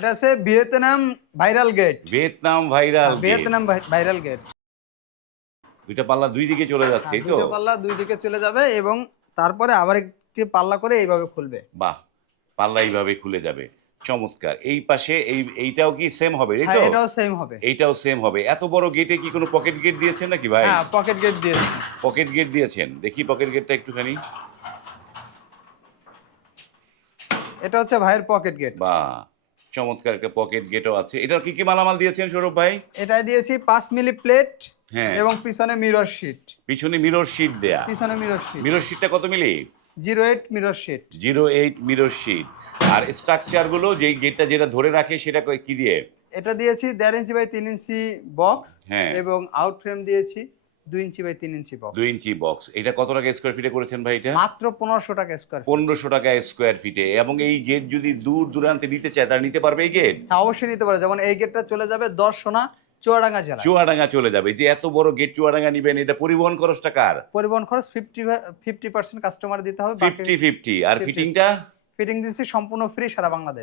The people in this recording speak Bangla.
এটা আছে Vietnam viral gate. Vietnam viral Vietnam viral gate. দুইটা পাল্লা দুই দিকে চলে যাচ্ছে এই তো? দুটো পাল্লা দুই দিকে চলে যাবে এবং তারপরে আবার একটি পাল্লা করে এইভাবে খুলবে। বাহ পাল্লা এইভাবে খুলে যাবে। চমৎকার। এই পাশে এই এইটাও কি সেম হবে এই হ্যাঁ তো? এটাও সেম হবে। এইটাও সেম হবে। এত বড় গেটে কি কোনো পকেট গেট দিয়েছেন নাকি ভাই? হ্যাঁ পকেট গেট দিয়েছে। পকেট গেট দিয়েছেন। দেখি পকেট গেটটা একটুখানি। এটা হচ্ছে ভাইয়ের পকেট গেট বা চমৎকার একটা পকেট গেটও আছে। এটার কি কি মালামাল দিয়েছেন সৌরভ ভাই? এটাই দিয়েছি পাঁচ মিলি প্লেট হ্যাঁ। এবং পিছনে মিরর শিট পিছনে মিরর শিট দেয়া। পিছনে মিরর শিট মিরর শিটটা কত মিলি? Zero eight mirror sheet zero eight mirror sheet আর স্ট্রাকচারগুলো যেই গেটটা যেটা ধরে রাখে সেটা কি দিয়ে? এটা দিয়েছি দেড় ইঞ্চি বাই তিন ইঞ্চি বক্স হ্যাঁ। এবং আউট ফ্রেম দিয়েছি। দুই ইঞ্চি বাই তিন ইঞ্চি বক্স দুই ইঞ্চি বক্স এটা কত টাকা স্কোয়ার ফিটে করেছেন ভাই এটা? মাত্র পনেরোশো টাকা স্কোয়ার পনেরোশো টাকা স্কোয়ার ফিটে এবং এই গেট যদি দূর দূরান্তে নিতে চায় তারা নিতে পারবে এই গেট হ্যাঁ অবশ্যই নিতে পারে যেমন এই গেটটা চলে যাবে দশ সোনা চুয়াডাঙ্গা জেলা চুয়াডাঙ্গা চলে যাবে। যে এত বড় গেট চুয়াডাঙ্গা নিবেন এটা পরিবহন খরচটা কার? পরিবহন খরচ ফিফটি ফিফটি পার্সেন্ট কাস্টমার দিতে হবে ফিফটি ফিফটি আর ফিটিংটা ফিটিং দিচ্ছি সম্পূর্ণ ফ্রি সারা বাংলাদেশ।